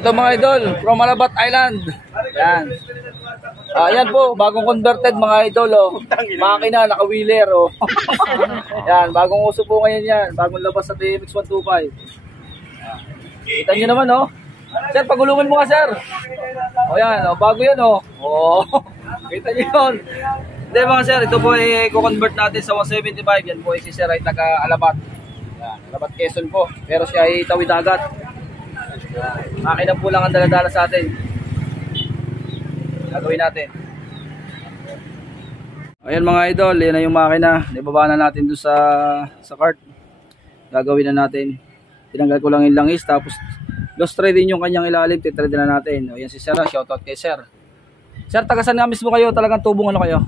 ito mga idol, from Malabat Island. Yan. Yan po, bagong converted mga idol. Oh. Makina, naka-wheeler. Oh. Yan, bagong uso po ngayon yan. Bagong labas sa TMX 125. Kita nyo naman, oh. Sir, pagulungan mo ka, sir. O yan, oh, bago yan, oh. Oh. Kita nyo yun. Hindi mga sir, ito po ay i-convert natin sa 175. Yan po ay si sir ay taga-Alabat. Yan, Alabat Quezon po. Pero siya ay tawid dagat. Makina po lang ang daladala sa atin. Gagawin natin. Ayan mga idol, yan na yung makina. Ibaba na natin doon sa cart. Gagawin na natin. Tinanggal ko lang yung langis. Tapos lost thread din yung kanyang ilalim. Titread na natin. O yan si sir. Shoutout kay sir. Sir, taga saan nga mismo kayo? Talagang tubong ano kayo?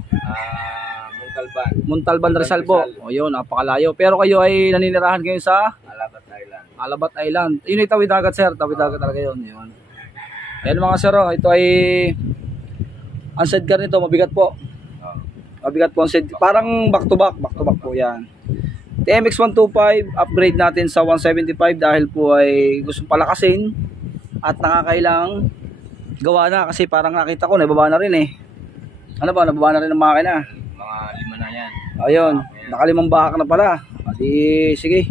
Montalban. Montalban Rizal po. O yun, napakalayo. Pero kayo ay naninirahan kayo sa Alabat Island. Alabat Island. Yun ay tawid dagat sir. Tawid dagat talaga yun. Yun. Ayan mga sir. Ito ay ang sidecar nito. Mabigat po. Mabigat po ang sidecar. Parang back to back. Back to back po yan. TMX 125. Upgrade natin sa 175 dahil po ay gustong palakasin. At nakakailang gawa na kasi parang nakita ko nababa na rin eh. Ano ba? Nababa na rin ang makina. Mga 5 na yan. Ayun. Nakalimang bahak na pala. Adi, sige.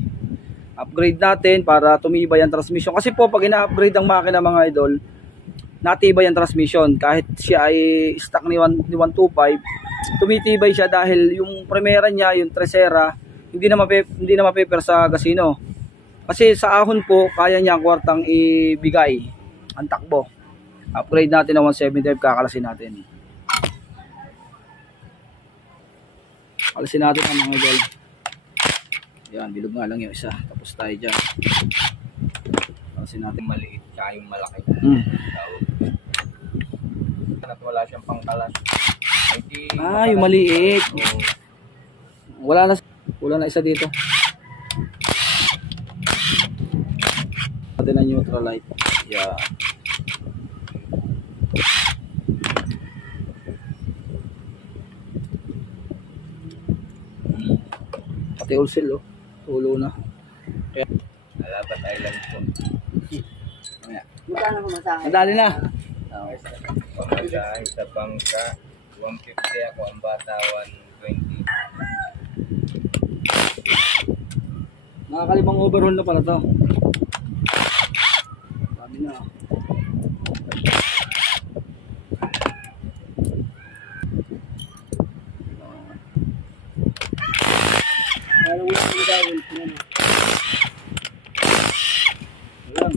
Upgrade natin para tumibay ang transmission. Kasi po pag ina-upgrade ang makina mga idol, natibay ang transmission. Kahit siya ay stock ni 125, tumitibay siya dahil yung primera niya, yung Tresera, hindi na mapeper sa gasino. Kasi sa ahon po, kaya niya ang kwartang ibigay ang takbo. Upgrade natin na 175, kakalasin natin. Kalasin natin ang mga idol. Yan, bilog nga lang yung isa. Tapos tayo dyan. Kalasin natin. Maliit tsaka yung malaki. At wala siyang pangkalas. Yung maliit. Wala na isa dito. Natin ang neutral light. Yeah. Pati ulsil oh. Ulo na. Kaya Alabat Island po. madali na. Pamasahe sa bangka, 150 ako ang bata, 120. Nakakalimang overhaul na pala to. Sabi na. Ayan.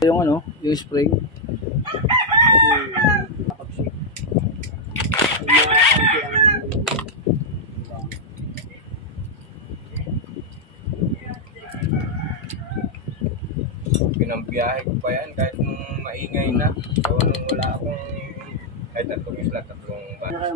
Yung ano, yung spring. Pinambiyahe ko pa yan kahit nung maingay na. So nung wala akong kahit tatlong isla, tatlong bata.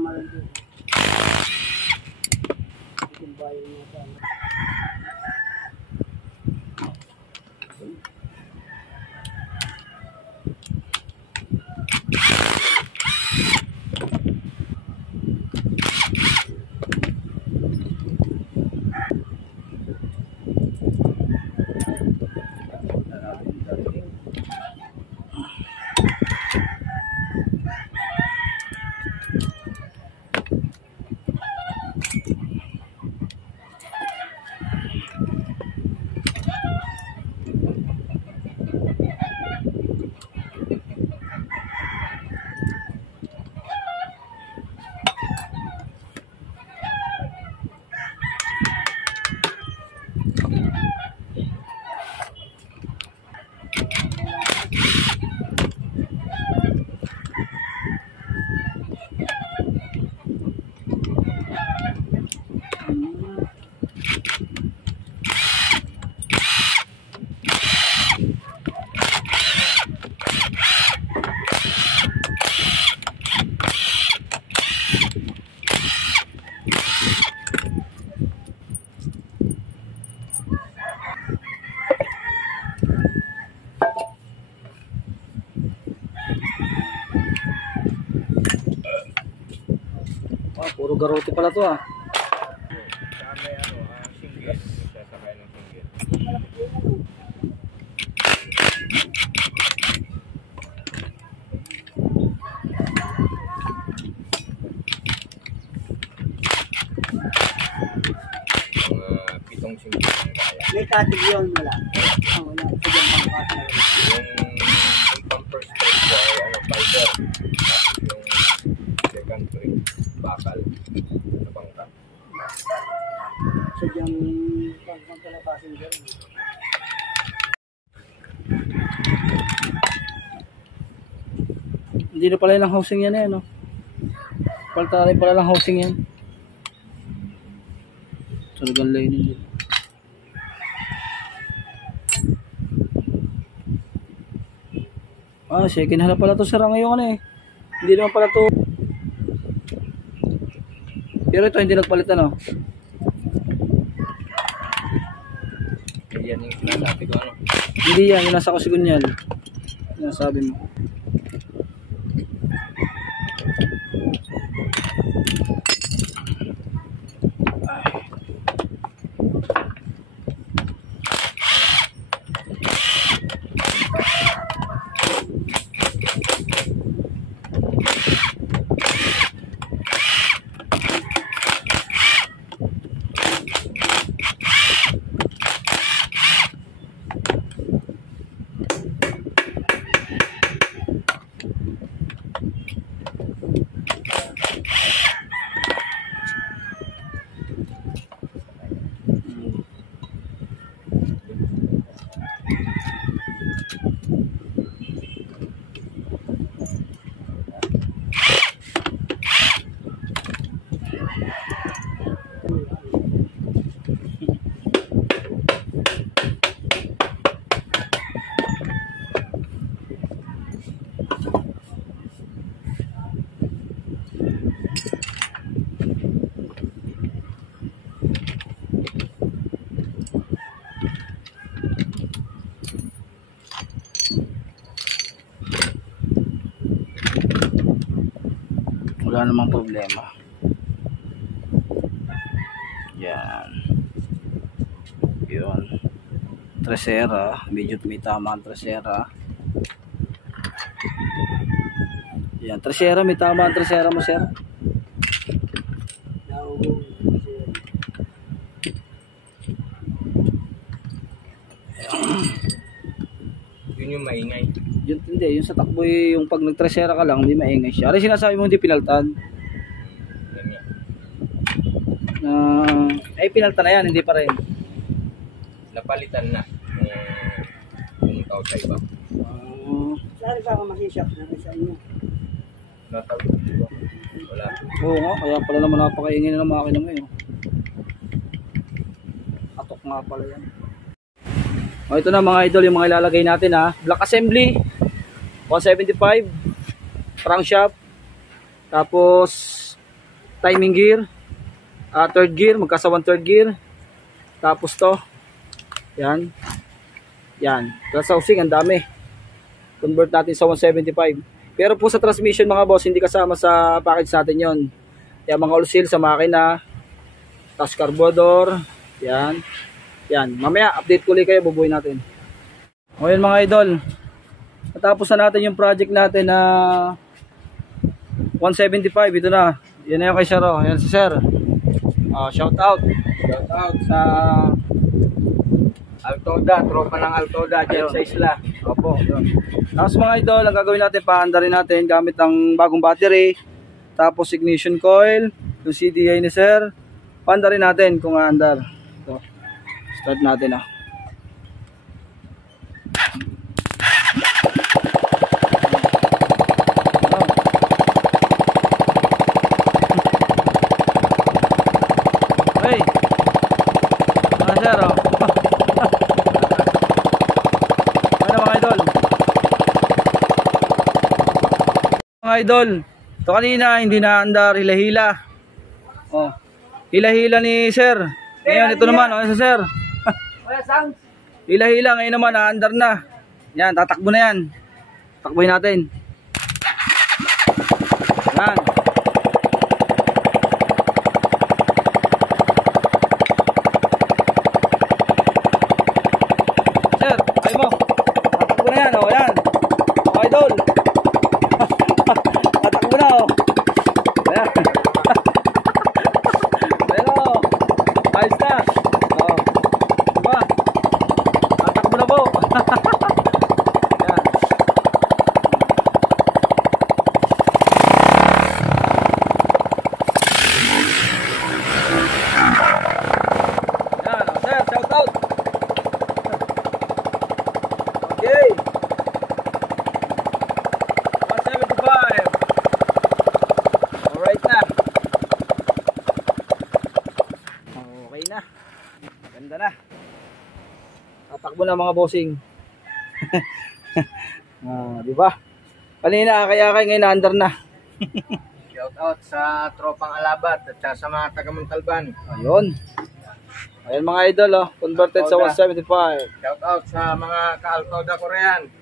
Puro garote pala to ah. Saka may single. Sasakay ng single. static yun, wala. Wala. Sadyang pangkata. Yung pang first trip ko ay ano, fiber. Yung second trip, bakal. Ano bang ka? Sadyang pangkala passenger. Hindi na pala ilang housing yan eh, no? Palta na rin pala lang housing yan. Talagang lining din. Ah, second hand na pala to sira ngayon eh. Hindi naman pala to. Pero ito hindi nagpalitan, no? Yan yung sinasabi ko ano. Hindi yan, yung nasa kusigunyal. Yan sabi mo. Wala namang problema. Yan. Yun. Tresera. Medyo may tama ang tresera. Yan. Tresera. May tama ang tresera mo, sir. Yun yung maingay. Yun, hindi. Yung sa takbo yung pag nagtresera ka lang, hindi maingay siya. Ano sinasabi mo hindi pinaltan? Yan yan. Ay, pinaltan na yan. Hindi pa rin. Napalitan na. Pumunta ko sa iba. Saan ba ako masishop na rin sa inyo? Natawid dito. Wala. Oo nga. Kaya pala naman napakaingay na ng makina mo yun. Atok nga pala yan. O, ito na mga idol, yung mga ilalagay natin ha. Block assembly 175 crankshaft, tapos timing gear, third gear, magkasawang third gear, tapos to yan plus housing, ang dami. Convert natin sa 175. Pero po sa transmission mga boss, hindi kasama sa package natin yon. Yan, mga oil seal sa makina, tapos carburetor, yan. Mamaya update ko ulit kayo, bubuhay natin. O yun mga idol, natapos na natin yung project natin na 175. Ito na, yan na yung kay Sir. Yan si Sir. Shout out sa Altoda, tropa ng Altoda dyan sa isla. Opo, yun. Tapos mga idol, ang gagawin natin, paandarin natin gamit ang bagong battery, tapos ignition coil, yung CDI ni Sir. Paandarin natin kung aandar. So, start natin ah. Hey, Sir, oh. Ano mga idol? Mga idol, ito kanina hindi naandar, hila-hila. Oh, hila-hila ni Sir. Ngayon ito naman, oh, sa Sir. Hila-hila, ngayon naman naandar na. Yan, tatakbo na yan. Takbuhin natin. Yan. Sir, ay mo. Tatakbo na yan, oh, yan. Mga idol. Tatakbo na, oh. Ayan. Ayan, oh. Ayos na. Oh. Diba? Okay. 175. Alright na. Okay na. Ganda na. Tatakbo na mga bossing. Di ba? Kanina akay-akay, ngayon under na. Shout out sa tropang Alabat at sa mga taga Montalban. Ayun. Ayun mga idol, oh. Converted sa 175. Shout out sa mga ka-Alcauda Korean.